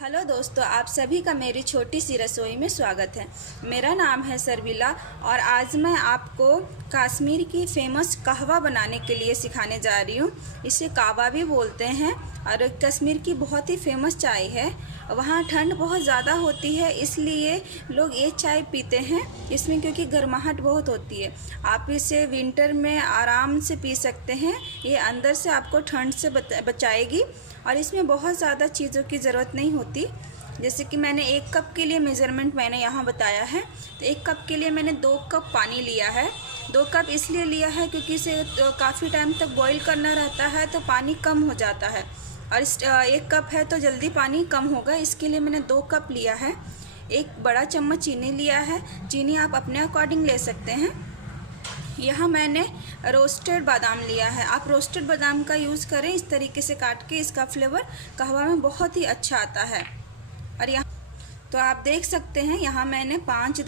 Hello दोस्तों, आप सभी का मेरी छोटी सी रसोई में स्वागत है। मेरा नाम है सरविला और आज मैं आपको कश्मीर की फ़ेमस कहवा बनाने के लिए सिखाने जा रही हूँ। इसे कावा भी बोलते हैं और कश्मीर की बहुत ही फेमस चाय है। वहाँ ठंड बहुत ज़्यादा होती है, इसलिए लोग ये चाय पीते हैं इसमें, क्योंकि गर्माहट बहुत होती है। आप इसे विंटर में आराम से पी सकते हैं। ये अंदर से आपको ठंड से बचाएगी और इसमें बहुत ज़्यादा चीज़ों की ज़रूरत नहीं होती। जैसे कि मैंने 1 कप के लिए मेज़रमेंट मैंने यहाँ बताया है, तो 1 कप के लिए मैंने 2 कप पानी लिया है। 2 कप इसलिए लिया है क्योंकि इसे काफ़ी टाइम तक बॉईल करना रहता है, तो पानी कम हो जाता है। और 1 कप है तो जल्दी पानी कम होगा, इसके लिए मैंने 2 कप लिया है। 1 बड़ा चम्मच चीनी लिया है। चीनी आप अपने अकॉर्डिंग ले सकते हैं। यहाँ मैंने रोस्टेड बादाम लिया है। आप रोस्टेड बादाम का यूज़ करें, इस तरीके से काट के। इसका फ्लेवर कहवा में बहुत ही अच्छा आता है। और यहाँ तो आप देख सकते हैं, यहाँ मैंने 5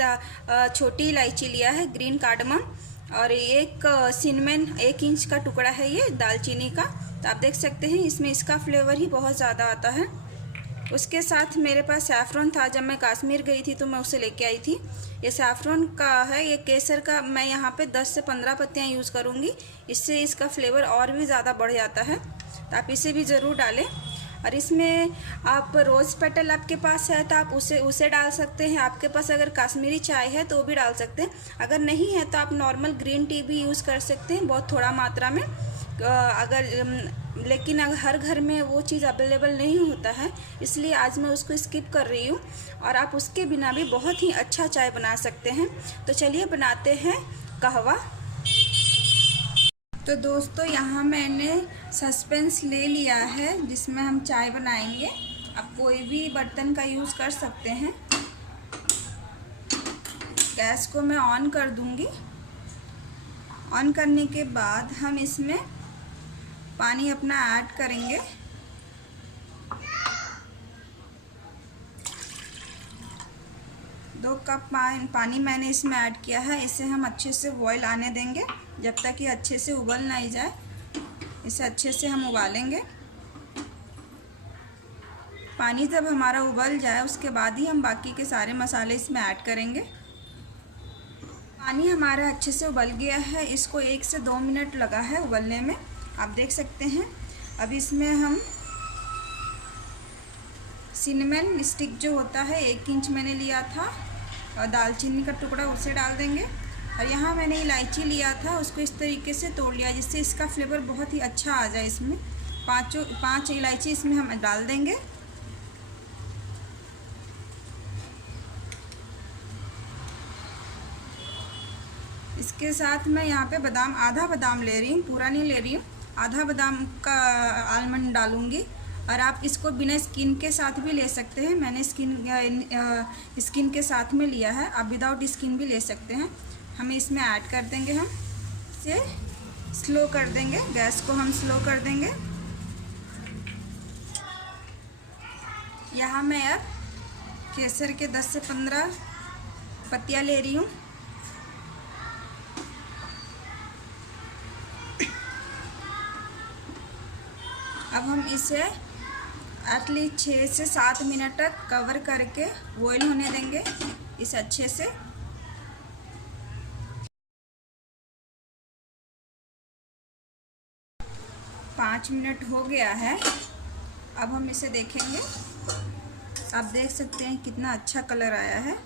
छोटी इलायची लिया है, ग्रीन कार्डमम, और 1 सिनेमन 1 इंच का टुकड़ा है ये दालचीनी का। तो आप देख सकते हैं इसमें इसका फ्लेवर ही बहुत ज़्यादा आता है। उसके साथ मेरे पास सैफ़रॉन था, जब मैं कश्मीर गई थी तो मैं उसे लेके आई थी। ये सैफ़रॉन का है, ये केसर का मैं यहाँ पे 10 से 15 पत्तियाँ यूज़ करूँगी। इससे इसका फ्लेवर और भी ज़्यादा बढ़ जाता है, तो आप इसे भी ज़रूर डालें। और इसमें आप रोज़ पेटल आपके पास है तो आप उसे डाल सकते हैं। आपके पास अगर कश्मीरी चाय है तो वो भी डाल सकते हैं। अगर नहीं है तो आप नॉर्मल ग्रीन टी भी यूज़ कर सकते हैं, बहुत थोड़ा मात्रा में। लेकिन अगर हर घर में वो चीज़ अवेलेबल नहीं होता है, इसलिए आज मैं उसको स्किप कर रही हूँ। और आप उसके बिना भी बहुत ही अच्छा चाय बना सकते हैं। तो चलिए बनाते हैं कहवा। तो दोस्तों, यहाँ मैंने सस्पेंस ले लिया है जिसमें हम चाय बनाएंगे। आप कोई भी बर्तन का यूज़ कर सकते हैं। गैस को मैं ऑन कर दूँगी। ऑन करने के बाद हम इसमें पानी अपना ऐड करेंगे। दो कप पानी मैंने इसमें ऐड किया है। इसे हम अच्छे से बॉईल आने देंगे, जब तक ये अच्छे से उबल नहीं जाए। इसे अच्छे से हम उबालेंगे। पानी जब हमारा उबल जाए उसके बाद ही हम बाकी के सारे मसाले इसमें ऐड करेंगे। पानी हमारा अच्छे से उबल गया है। इसको 1 से 2 मिनट लगा है उबलने में, आप देख सकते हैं। अब इसमें हम सिनेमन स्टिक जो होता है 1 इंच मैंने लिया था, और दालचीनी का टुकड़ा उसे डाल देंगे। और यहाँ मैंने इलायची लिया था, उसको इस तरीके से तोड़ लिया जिससे इसका फ्लेवर बहुत ही अच्छा आ जाए। इसमें 5 इलायची इसमें हम डाल देंगे। इसके साथ मैं यहाँ पे आधा बादाम ले रही हूँ, पूरा नहीं ले रही हूँ। आधा बादाम का आलमंड डालूँगी। और आप इसको बिना स्किन के साथ भी ले सकते हैं। मैंने स्किन के साथ में लिया है, आप विदाउट स्किन भी ले सकते हैं। हम इसमें ऐड कर देंगे। हम इसे स्लो कर देंगे, गैस को हम स्लो कर देंगे। यहाँ मैं अब केसर के 10 से 15 पत्तियाँ ले रही हूँ। अब हम इसे एटलीस्ट 6 से 7 मिनट तक कवर करके बॉईल होने देंगे इसे अच्छे से। पाँच मिनट हो गया है। अब हम इसे देखेंगे। आप देख सकते हैं कितना अच्छा कलर आया है।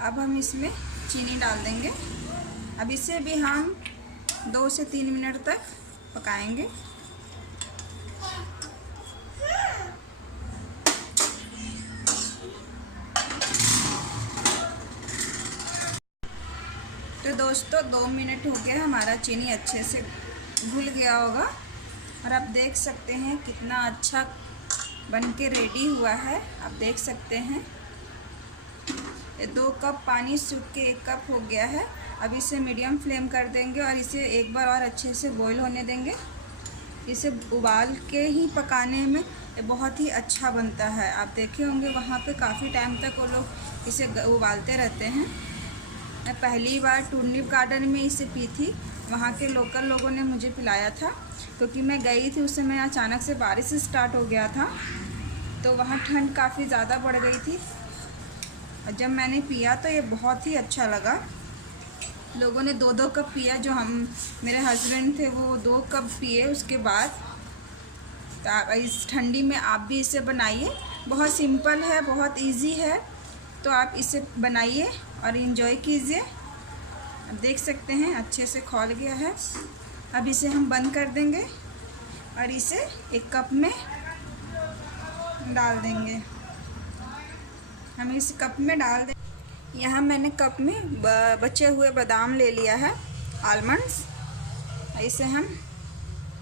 अब हम इसमें चीनी डाल देंगे। अब इसे भी हम 2 से 3 मिनट तक पकाएंगे। तो दोस्तों 2 मिनट हो गया, हमारा चीनी अच्छे से घुल गया होगा। और आप देख सकते हैं कितना अच्छा बनके रेडी हुआ है। आप देख सकते हैं 2 कप पानी सूख के 1 कप हो गया है। अब इसे मीडियम फ्लेम कर देंगे और इसे एक बार और अच्छे से बॉईल होने देंगे। इसे उबाल के ही पकाने में बहुत ही अच्छा बनता है। आप देखे होंगे वहाँ पे काफ़ी टाइम तक वो लोग इसे उबालते रहते हैं। मैं पहली बार टूलिप गार्डन में इसे पी थी, वहाँ के लोकल लोगों ने मुझे पिलाया था, क्योंकि मैं गई थी उस समय अचानक से बारिश स्टार्ट हो गया था, तो वहाँ ठंड काफ़ी ज़्यादा बढ़ गई थी। और जब मैंने पिया तो ये बहुत ही अच्छा लगा। लोगों ने 2-2 कप पिया, जो मेरे हस्बैंड थे वो 2 कप पिए उसके बाद। तो आप इस ठंडी में आप भी इसे बनाइए, बहुत सिंपल है, बहुत इजी है, तो आप इसे बनाइए और इन्जॉय कीजिए। अब देख सकते हैं अच्छे से खौल गया है। अब इसे हम बंद कर देंगे और इसे एक कप में डाल देंगे। हम इस कप में डाल दें। यहाँ मैंने कप में बचे हुए बादाम ले लिया है, आलमंड्स। इसे हम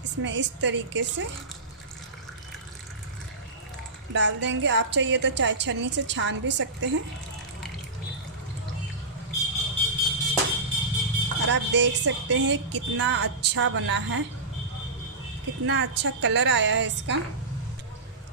इसमें इस तरीके से डाल देंगे। आप चाहिए तो चाय छन्नी से छान भी सकते हैं। और आप देख सकते हैं कितना अच्छा बना है, कितना अच्छा कलर आया है इसका।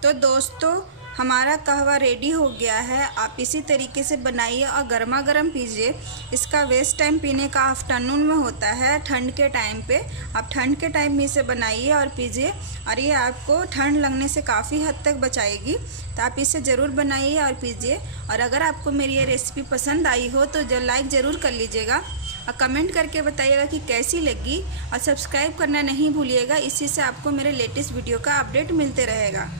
तो दोस्तों, हमारा कहवा रेडी हो गया है। आप इसी तरीके से बनाइए और गर्मा गर्म पीजिए। इसका वेस्ट टाइम पीने का आफ्टरनून में होता है, ठंड के टाइम पे। आप ठंड के टाइम में इसे बनाइए और पीजिए, और ये आपको ठंड लगने से काफ़ी हद तक बचाएगी। तो आप इसे ज़रूर बनाइए और पीजिए। और अगर आपको मेरी ये रेसिपी पसंद आई हो तो जो लाइक ज़रूर कर लीजिएगा और कमेंट करके बताइएगा कि कैसी लगी। और सब्सक्राइब करना नहीं भूलिएगा, इसी से आपको मेरे लेटेस्ट वीडियो का अपडेट मिलते रहेगा।